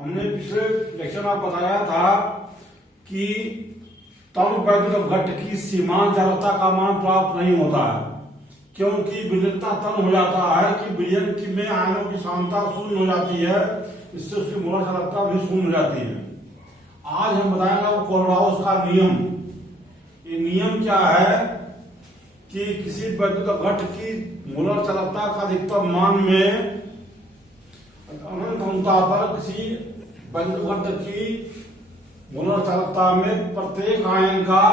हमने पिछले लेक्चर में बताया था कि तम वैद्युत घट की सीमांत चालकता का मान प्राप्त नहीं होता है, क्योंकि विलयनता तब हो जाता है कि विलयन में आयनों की सांद्रता शून्य हो जाती है, इससे उसकी मोलर चालकता भी शून्य हो जाती है। आज हम बताएंगे कोलराउस का नियम। ये नियम क्या है कि किसी वैद्युत घट की मोलर चालकता का अधिकतम मान में अनंत क्षमता पर किसी वैद्युत घट की मोलर चालकता में प्रत्येक आयन का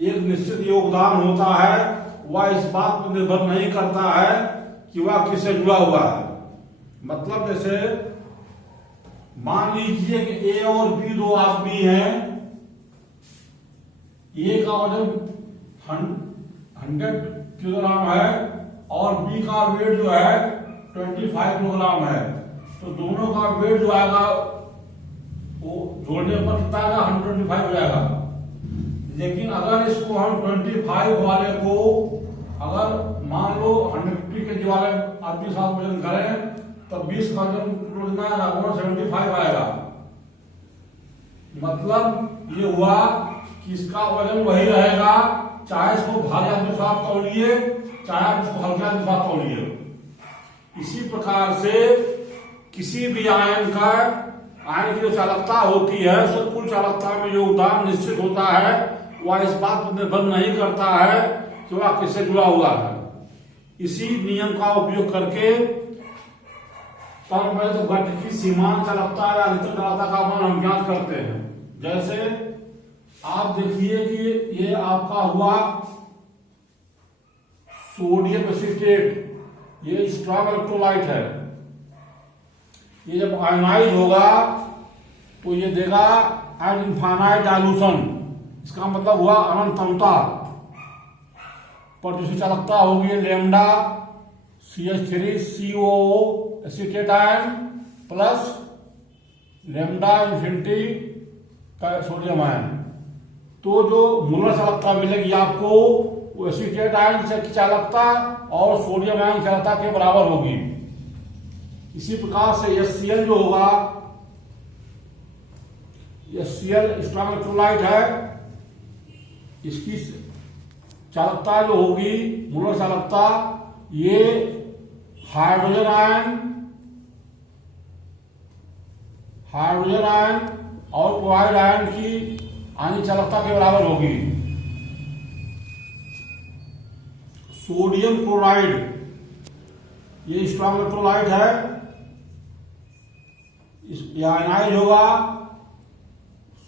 एक निश्चित योगदान होता है। वह इस बात पर निर्भर नहीं करता है कि वह किससे जुड़ा हुआ है। मतलब जैसे मान लीजिए कि ए और बी दो आदमी हैं, ए का वजन 100 किलोग्राम है और बी का वेट जो है 25 किलोग्राम है, तो दोनों का वेट जो आएगा वो जोड़ने पर कितना आएगा 125 हो जाएगा। लेकिन अगर इसको हम 25 वाले को अगर मान लो 150 के वाले आदमी के साथ वजन करें तो 20 का वजन आएगा 175 आएगा। मतलब ये हुआ कि इसका वजन वही रहेगा, चाहे इसको भारी आदमी के साथ तौलिए चाहे आप इसको हल्के आदमी के साथ तौलिए। इसी प्रकार से किसी भी आयन की जो चालकता होती है उससे कुल चालकता में योगदान निश्चित होता है। वह इस बात पर निर्भर नहीं करता है कि वह किससे जुड़ा हुआ है। इसी नियम का उपयोग करके तो घट की सीमांत चालकता या अधिकतम चालकता का मान हम ज्ञात करते हैं। जैसे आप देखिए कि ये आपका हुआ सोडियम एसीटेट, ये स्ट्रॉन्ग इलेक्ट्रोलाइट है। ये जब आयनाइज होगा तो ये देगा एन इनफाइनाइट डायल्यूशन। इसका मतलब हुआ अनंत क्षमता पर जिसकी चालकता होगी lambda CH3COO acetate ion plus lambda infinity का सोडियम आयन। तो जो मोलर चालकता मिलेगी आपको वो एसीटेट आयन की चालकता और सोडियम आयन की चालकता के बराबर होगी। इसी प्रकार से HCl जो होगा, HCl स्ट्रॉन्ग इलेक्ट्रोलाइट है, इसकी चालकता जो होगी मोलर चालकता ये हाइड्रोजन आयन और क्लोराइड आयन की आयनिक चालकता के बराबर होगी। सोडियम क्लोराइड ये स्ट्रॉन्ग इलेक्ट्रोलाइट है, ये आयनाइज होगा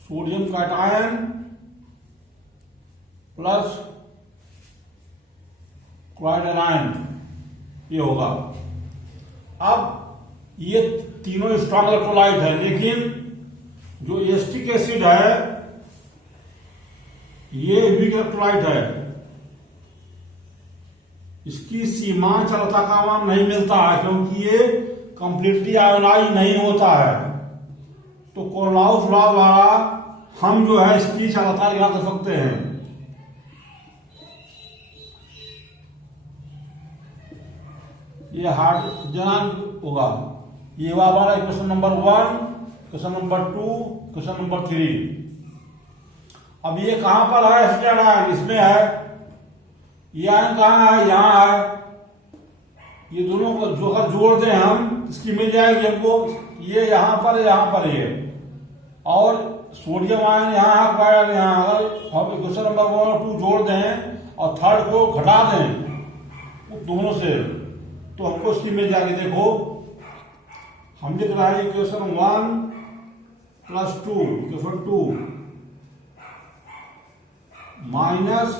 sodium cation plus chloride ion ये होगा। अब ये तीनों स्ट्रॉन्ग इलेक्ट्रोलाइट है, लेकिन जो एसिटिक एसिड है ये वीक इलेक्ट्रोलाइट है। इसकी सीमांत चालकता का मान नहीं मिलता है क्योंकि ये कंप्लीटली आयोनाइज नहीं होता है। तो कोलराउस लॉ द्वारा हम जो है इसकी चालकता ज्ञात कर सकते हैं। ये हाइड्रोजन होगा। ये हुआ हमारा question number 1, question number 2, question number 3। अब ये कहां पर है? एसिटेट आयन इसमें है। ये आयन कहां है? यहां है। ये दोनों को जो अगर जोड़ दें हम इसकी मिल जाएगी हमको। ये यहां पर ये और सोडियम आयन यहाँ है, क्लोराइड आयन यहाँ। अगर हम क्वेश्चन नंबर 1 और 2 जोड़ दें और थर्ड को घटा दें दोनों से तो हमको इसकी मिल जाएगी। देखो हम लिख रहा है equation 1 plus 2 equation 2 minus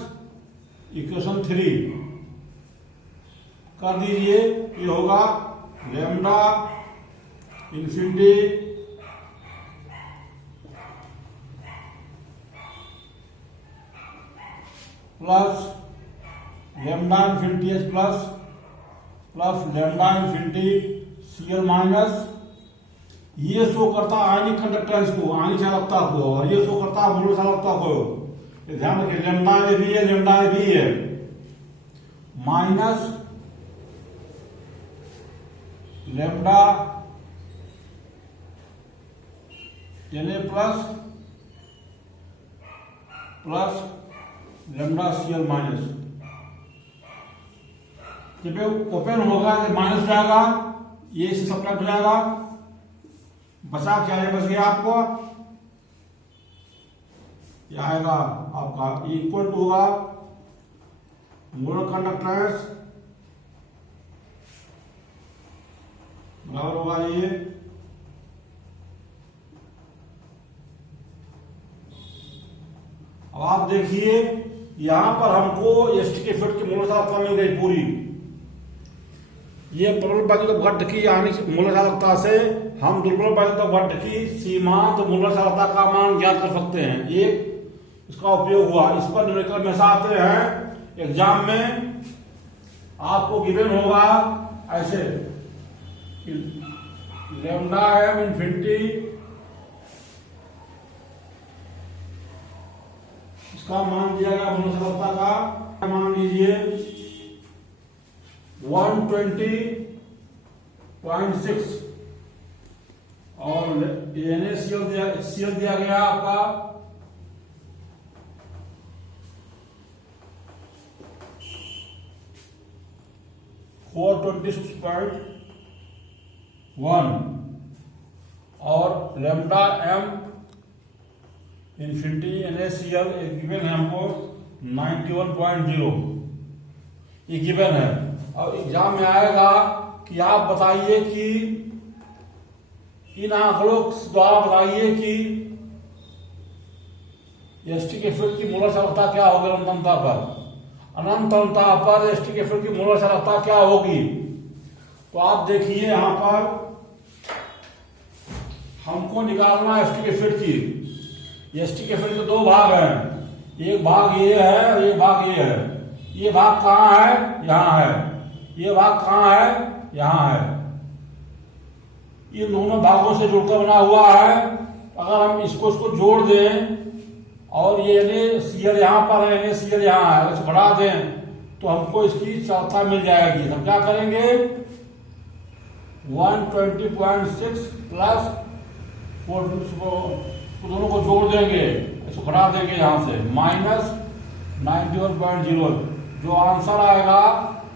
equation 3 कर दीजिए। ये होगा lambda infinity plus lambda infinity H plus lambda infinity Cl minus. ये शो करता है आयनिक कंडक्टेंस को, आयनिक चालकता को, और ये शो करता है मोलर चालकता को। ध्यान रखिए लैम्डा में भी है minus lambda Na plus plus lambda Cl minus. जब ये ओपन होगा तो माइनस जाएगा, ये इससे सब्ट्रैक्ट हो जाएगा, बचा क्या है, बच गया आपको ये आएगा आपका इक्वल टू होगा मोलर कंडक्टेंस बराबर होगा ये अब आप देखिए यहां पर हमको एसटी के फिट की मोलर चालकता मिल गई पूरी। ये प्रबल वैद्युत घट की यानी मोलर चालकता से हम दुर्बल वैद्युत घट की सीमांत मोलर चालकता का मान ज्ञात कर सकते हैं। एक इसका उपयोग हुआ, इस पर न्यूमेरिकल हमेशा आते हैं एग्जाम में, आपको गिवन होगा ऐसे लेमडा एम इन्फिनिटी इसका मान दिया गया मोलर चालकता का मान लीजिए 120.6 और NaCl दिया गया आपका 426.1 और lambda m infinity NaCl given है हमको 91.0 ये गिवन है। और एग्जाम में आएगा कि आप बताइए कि इन आंकड़ों द्वारा बताइए कि एसटी के फील्ड की मोलर चालकता क्या होगी अनंतता पर, अनंतता पर एसटी के फील्ड की मोलर चालकता क्या होगी। तो आप देखिए यहां पर हमको निकालना एसटी के फील्ड की। एसटी के फील्ड के दो भाग हैं, एक भाग ये है, एक भाग ये है। ये भाग कहाँ है, यहां है। ये भाग कहाँ है, यहां है। इन दोनों भागों से जुड़कर बना हुआ है। अगर हम इसको जोड़ दें और ये NaCl यहां पर है, NaCl यहां है, इसको बढ़ा दें तो हमको इसकी चालकता मिल जाएगी। हम क्या करेंगे 120.6 प्लस दोनों को जोड़ देंगे, इसको घटा देंगे यहां से माइनस 91.0। जो आंसर आएगा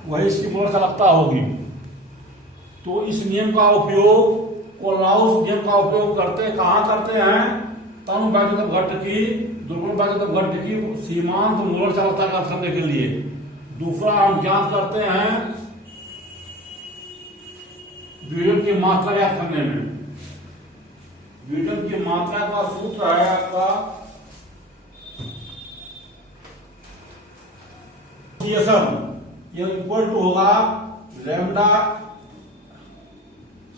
वही इसकी मोलर चालकता होगी। तो इस नियम का उपयोग कोलराउस नियम का उपयोग करते कहां करते हैं, तनु वैद्युत घट की दुर्बल वैद्युत घट की सीमांत मोलर चालकता ज्ञात करने के लिए। दूसरा हम ज्ञात करते हैं विभेदन की मात्रा ज्ञात करने में। विभेदन की मात्रा का सूत्र है आपका ये इक्वल टू होगा lambda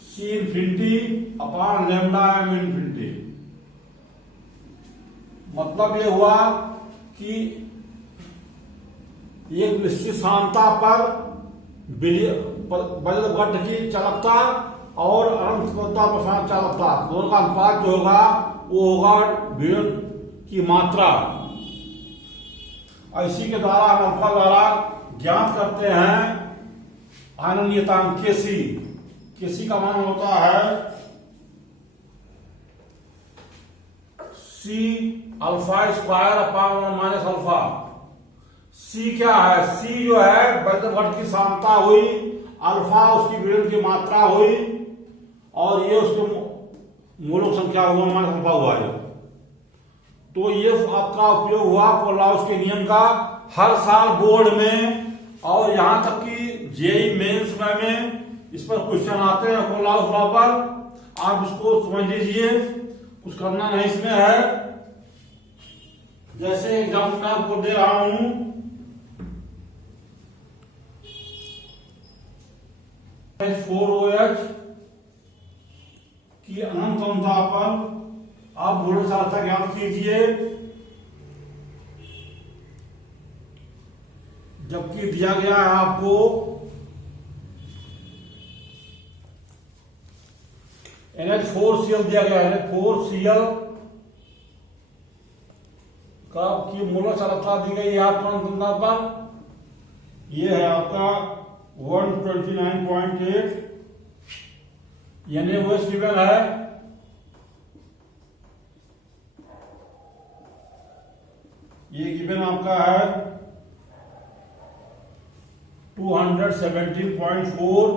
C infinity upon lambda m infinity. मतलब ये हुआ कि एक निश्चित सांद्रता पर वैद्युत घट की चालकता और अनंतता पर चालकता दोनों का अनुपात जो होगा वो होगा विभेदन की मात्रा। इसी के द्वारा हम अल्फा द्वारा ज्ञात करते हैं आयनन नियतांक Kc। Kc का मान होता है C alpha square upon minus alpha. C क्या है, C जो है वैद्युत घट की सांद्रता हुई, अल्फा उसकी विभेदन की मात्रा हुई और ये उसकी मूलक संख्या हुआ माइनस अल्फा हुआ है। तो ये आपका उपयोग हुआ कोलराउस के नियम का हर साल बोर्ड में, और यहां तक कि जेईई मेंस में इस पर क्वेश्चन आते हैं कोलराउस लॉ पर। आप इसको समझ लीजिए, कुछ करना नहीं इसमें है। जैसे एग्जाम्पल मैं आपको दे रहा हूं, H4OH की अनंत अनुता पर आप मोलर चालकता ज्ञात कीजिए, जबकि दिया गया है आपको NH4Cl दिया गया है। NH4Cl का की मोलर चालकता दी गई है आपको अनुता पर, यह है आपका 129.8। NaOH गिवन है ये गिवन आपका है 217.4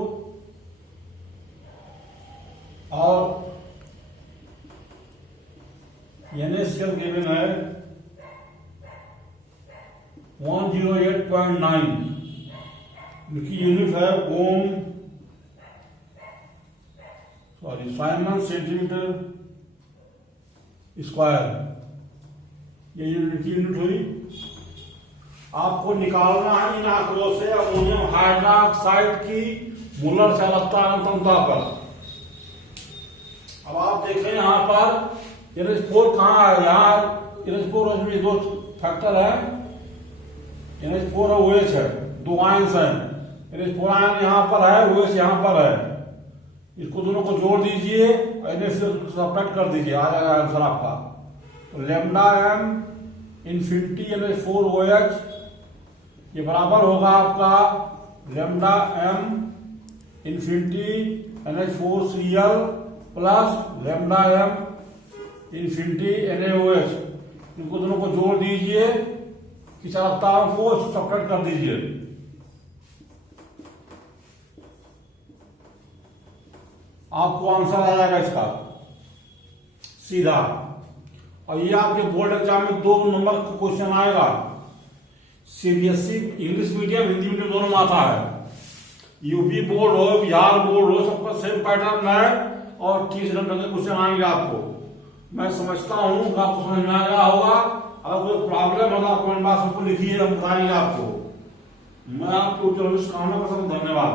और NaCl गिवन है 108.9। इनकी यूनिट है ओम साइमन सेंटीमीटर स्क्वायर। ये यूनिट हुई। आपको निकालना है इन आंकड़ों से अमोनियम हाइड्रोक्साइड की मोलर चालकता अनुपात पर। अब आप देखें यहाँ पर NH4 कहाँ है, यहाँ NH4 में दो फैक्टर है, NH4 और OH है, दो आयंस है। NH4 आयन यहाँ पर है, OH यहाँ पर है। इसको दोनों को जोड़ दीजिए, NH से सब्ट्रैक्ट कर दीजिए, आ जाएगा आंसर आपका। तो लैम्डा m इन्फिनिटी NH4OH ये बराबर होगा आपका lambda m infinity NH4Cl plus lambda m infinity NaOH। इनको दोनों को जोड़ दीजिए, कि चालकताओं को सब्ट्रैक्ट कर दीजिए। आपको आंसर आ जाएगा इसका सीधा। और ये आपके बोर्ड एग्जाम में 2 नंबर का क्वेश्चन आएगा। CBSE English medium Hindi medium दोनों में आता है। यूपी बोर्ड हो, बिहार बोर्ड हो, सबका सेम पैटर्न है और 30 नंबर के क्वेश्चन आएंगे आपको। मैं समझता हूं कि आपको समझ में आ गया होगा। अगर कोई प्रॉब्लम होगा कमेंट बॉक्स में लिखिए, हम बताएंगे आपको। मैं आपको कामना करता हूं। धन्यवाद।